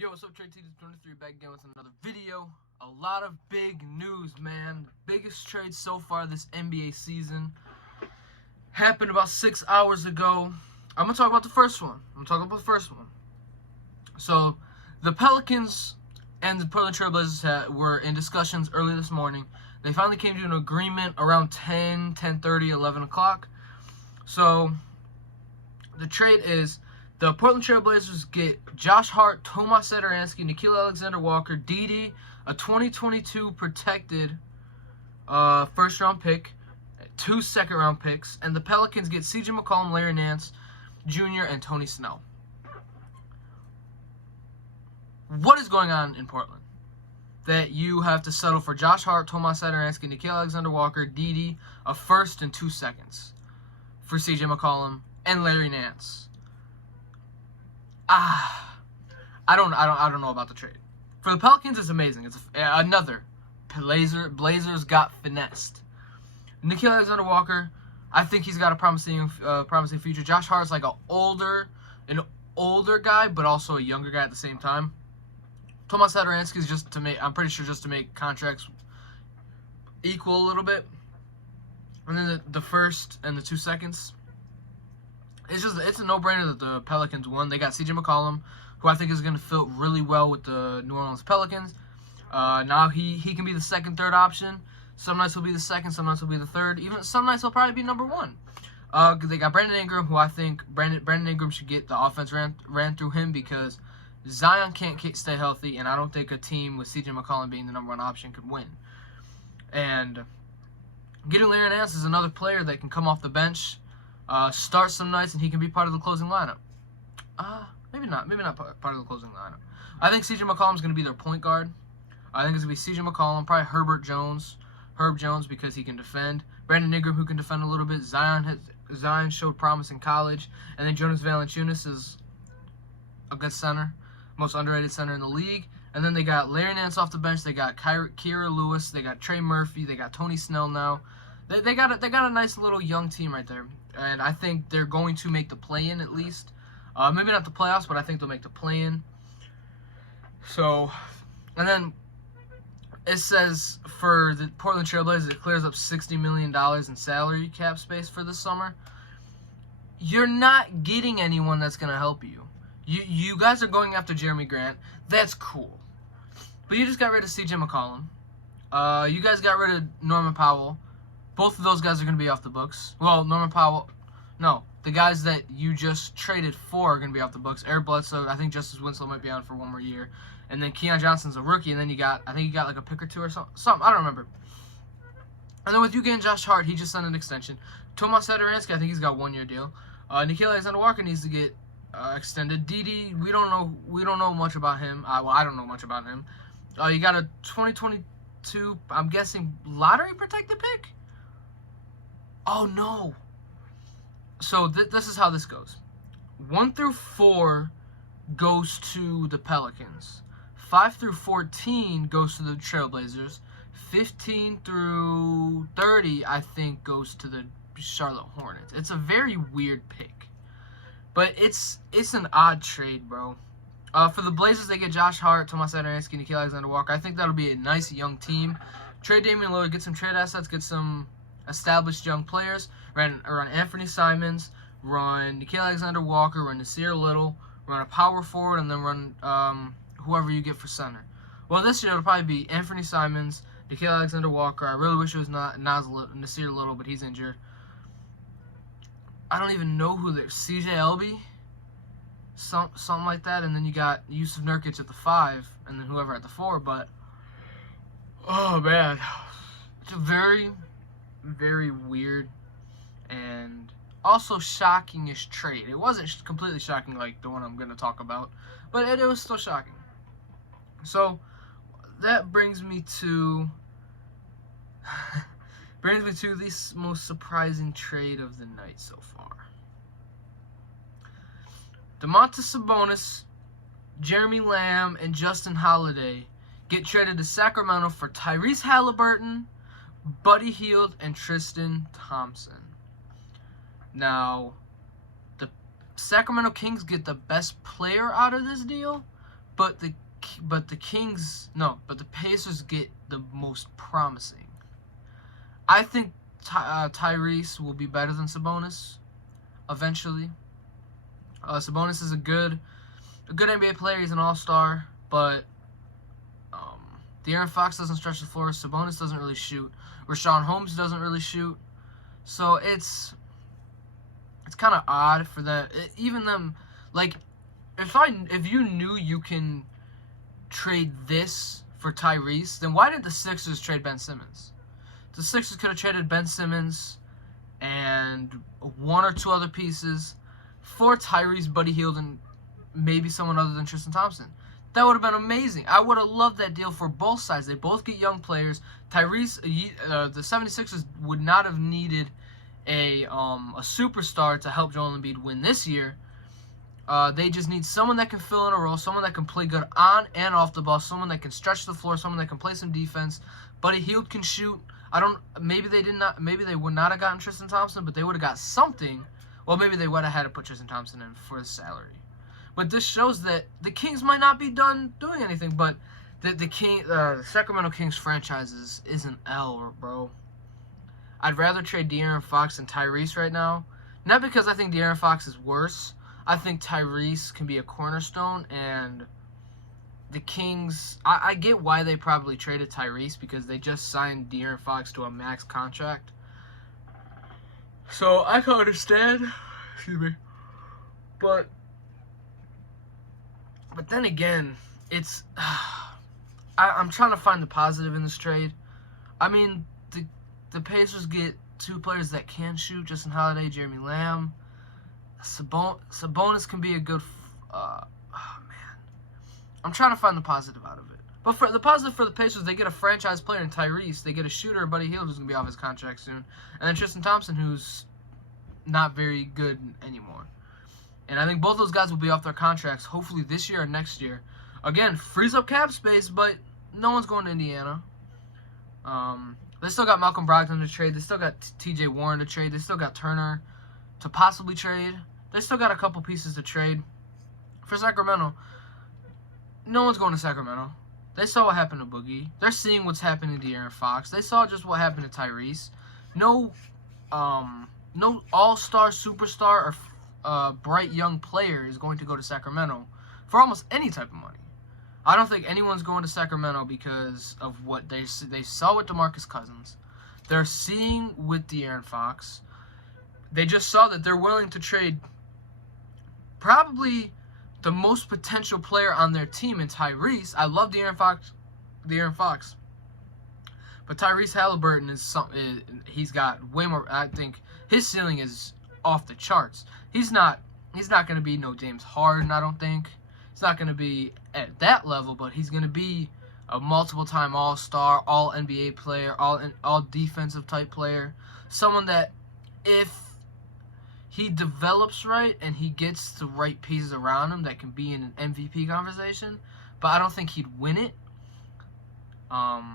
Yo, what's up, Trade T23 back again with another video. A lot of big news, man. The biggest trade so far this NBA season happened about 6 hours ago. I'm going to talk about the first one. So, the Pelicans and the Portland Trailblazers were in discussions early this morning. They finally came to an agreement around 10:30, 11 o'clock. So, the trade is the Portland Trailblazers get Josh Hart, Tomas Satoransky, Nickeil Alexander-Walker, Didi, a 2022 protected first-round pick, 2 second-round picks, and the Pelicans get C.J. McCollum, Larry Nance Jr., and Tony Snell. What is going on in Portland that you have to settle for Josh Hart, Tomas Satoransky, Nickeil Alexander-Walker, Didi, a first and 2 seconds for C.J. McCollum and Larry Nance? I don't know about the trade. For the Pelicans, it's amazing. It's another Blazers got finessed. Nickeil Alexander-Walker, I think he's got a promising future. Josh Hart's like an older guy, but also a younger guy at the same time. Tomas Satoransky is just to make contracts equal a little bit. And then the first and the 2 seconds. It's a no-brainer that the Pelicans won. They got C.J. McCollum, who I think is going to fit really well with the New Orleans Pelicans. Now he can be the second, third option. Some nights he'll be the second, some nights he'll be the third. Even some nights he'll probably be number 1. They got Brandon Ingram, who I think Brandon Ingram should get the offense ran through him because Zion can't stay healthy, and I don't think a team with C.J. McCollum being the number 1 option could win. And getting Larry Nance is another player that can come off the bench. Start some nights, and he can be part of the closing lineup. Maybe not part of the closing lineup. I think C.J. McCollum is going to be their point guard. I think it's going to be C.J. McCollum, probably Herb Jones, because he can defend. Brandon Ingram, who can defend a little bit. Zion showed promise in college. And then Jonas Valanciunas is a good center, most underrated center in the league. And then they got Larry Nance off the bench. They got Kira Lewis. They got Trey Murphy. They got Tony Snell now. They got a nice little young team right there. And I think they're going to make the play-in at least. Maybe not the playoffs, but I think they'll make the play-in. So, and then it says for the Portland Trailblazers, it clears up $60 million in salary cap space for this summer. You're not getting anyone that's going to help you. You guys are going after Jeremy Grant. That's cool. But you just got rid of C.J. McCollum. You guys got rid of Norman Powell. Both of those guys are going to be off the books. Well, the guys that you just traded for are going to be off the books. Eric Bledsoe, I think Justice Winslow might be on for 1 more year. And then Keon Johnson's a rookie, and then I think you got like a pick or 2 or something. I don't remember. And then with you getting Josh Hart, he just signed an extension. Tomas Satoransky, I think he's got a 1-year deal. Nickeil Alexander-Walker needs to get extended. Didi, we don't know much about him. I don't know much about him. You got a 2022, I'm guessing, lottery protected pick? Oh, no. So, this is how this goes. 1 through 4 goes to the Pelicans. 5 through 14 goes to the Trailblazers. 15 through 30, I think, goes to the Charlotte Hornets. It's a very weird pick. But it's an odd trade, bro. For the Blazers, they get Josh Hart, Tomas Satoransky, Nickeil Alexander-Walker. I think that'll be a nice young team. Trade Damian Lillard, get some trade assets, get some established young players. Run Anthony Simons, run Nickeil Alexander-Walker, run Nasir Little, run a power forward, and then run whoever you get for center. Well, this year it'll probably be Anthony Simons, Nickeil Alexander-Walker. I really wish it was Nasir Little, but he's injured. I don't even know who they're. CJ Elby? Something like that. And then you got Yusuf Nurkic at the 5, and then whoever at the 4. But, oh, man. It's a very, very weird and also shocking-ish trade. It wasn't completely shocking like the one I'm going to talk about, but it was still shocking. So, that brings me to the most surprising trade of the night so far. Domantas Sabonis, Jeremy Lamb, and Justin Holiday get traded to Sacramento for Tyrese Halliburton, Buddy Hield, and Tristan Thompson. Now, the Sacramento Kings get the best player out of this deal, but the Pacers get the most promising. I think Tyrese will be better than Sabonis eventually. Sabonis is a good NBA player. He's an all-star, but De'Aaron Fox doesn't stretch the floor. Sabonis doesn't really shoot. Richaun Holmes doesn't really shoot. So it's kind of odd for that. Even them, like, if you knew you can trade this for Tyrese, then why did the Sixers trade Ben Simmons? The Sixers could have traded Ben Simmons and one or two other pieces for Tyrese, Buddy Hield, and maybe someone other than Tristan Thompson. That would have been amazing. I would have loved that deal for both sides. They both get young players. Tyrese, the 76ers would not have needed a superstar to help Joel Embiid win this year. They just need someone that can fill in a role, someone that can play good on and off the ball, someone that can stretch the floor, someone that can play some defense. Buddy Hield can shoot. Maybe they would not have gotten Tristan Thompson, but they would have got something. Well, maybe they would have had to put Tristan Thompson in for his salary. But this shows that the Kings might not be done doing anything, but the Sacramento Kings franchise is an L, bro. I'd rather trade De'Aaron Fox and Tyrese right now. Not because I think De'Aaron Fox is worse. I think Tyrese can be a cornerstone, and the Kings, I get why they probably traded Tyrese, because they just signed De'Aaron Fox to a max contract. So I can understand. Excuse me. But then again, it's I'm trying to find the positive in this trade. I mean, the Pacers get two players that can shoot, Justin Holiday, Jeremy Lamb. Sabonis can be a good. I'm trying to find the positive out of it. But for the positive for the Pacers, they get a franchise player in Tyrese. They get a shooter, Buddy Hield, who's going to be off his contract soon. And then Tristan Thompson, who's not very good anymore. And I think both those guys will be off their contracts, hopefully this year or next year. Again, frees up cap space, but no one's going to Indiana. They still got Malcolm Brogdon to trade. They still got T.J. Warren to trade. They still got Turner to possibly trade. They still got a couple pieces to trade. For Sacramento, no one's going to Sacramento. They saw what happened to Boogie. They're seeing what's happening to De'Aaron Fox. They saw just what happened to Tyrese. No all-star, superstar, or bright young player is going to go to Sacramento for almost any type of money. I don't think anyone's going to Sacramento because of what they saw with DeMarcus Cousins. They're seeing with De'Aaron Fox. They just saw that they're willing to trade probably the most potential player on their team in Tyrese. I love De'Aaron Fox. But Tyrese Halliburton he's got way more. I think his ceiling is off the charts. He's not going to be no James Harden, I don't think. He's not going to be at that level, but he's going to be a multiple-time All-Star, All-NBA player, all defensive type player. Someone that if he develops right and he gets the right pieces around him that can be in an MVP conversation, but I don't think he'd win it. But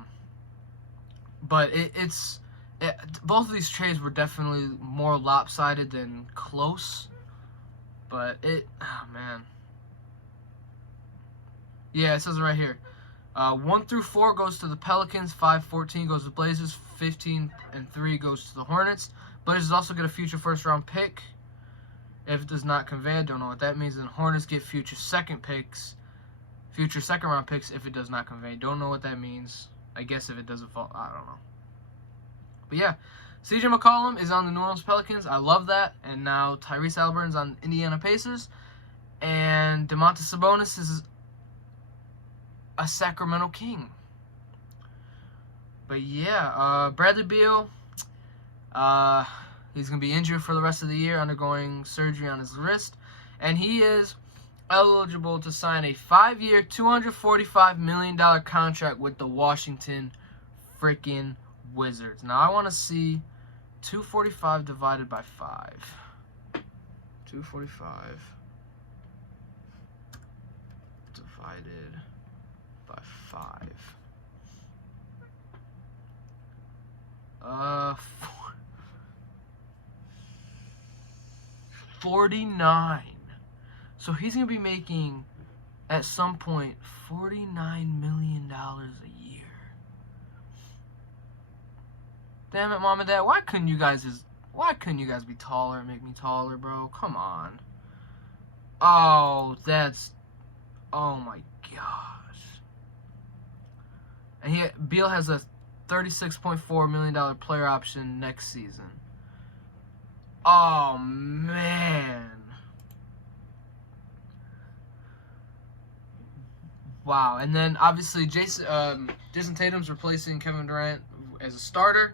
both of these trades were definitely more lopsided than close. But oh man. Yeah, it says it right here. 1 through 4 goes to the Pelicans. 5-14 goes to the Blazers. 15 and 3 goes to the Hornets. Blazers also get a future first-round pick. If it does not convey, I don't know what that means. And Hornets get future second-round picks if it does not convey. Don't know what that means. I guess if it doesn't fall, I don't know. But yeah, CJ McCollum is on the New Orleans Pelicans. I love that. And now Tyrese Halliburton's on Indiana Pacers. And Domantas Sabonis is a Sacramento King. But yeah, Bradley Beal, he's going to be injured for the rest of the year, undergoing surgery on his wrist. And he is eligible to sign a 5-year, $245 million contract with the Washington freaking Wizards. Now, I want to see 245 divided by 5. 245 divided by 5. 49. So he's going to be making at some point $49 million a year. Damn it, Mom and Dad, why couldn't you guys be taller and make me taller, bro? Come on. Oh, oh my gosh. And Beal has a $36.4 million player option next season. Oh man. Wow. And then obviously Jason Tatum's replacing Kevin Durant as a starter.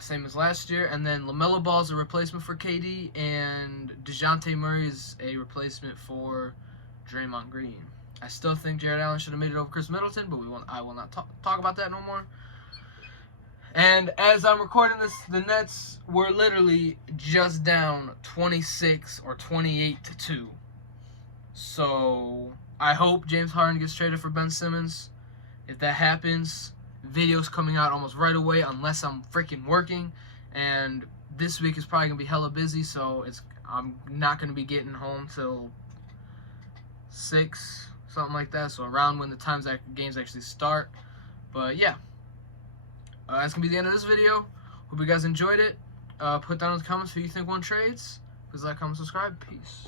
Same as last year. And then LaMelo Ball is a replacement for KD, and DeJounte Murray is a replacement for Draymond Green. I still think Jared Allen should have made it over Chris Middleton, but I will not talk about that no more. And as I'm recording this, the Nets were literally just down 26 or 28-2. So I hope James Harden gets traded for Ben Simmons. If that happens, videos coming out almost right away unless I'm freaking working. And this week is probably going to be hella busy, so I'm not going to be getting home till 6, something like that. So around when the games actually start. But yeah. That's going to be the end of this video. Hope you guys enjoyed it. Put down in the comments who you think won trades. Please like, comment, subscribe. Peace.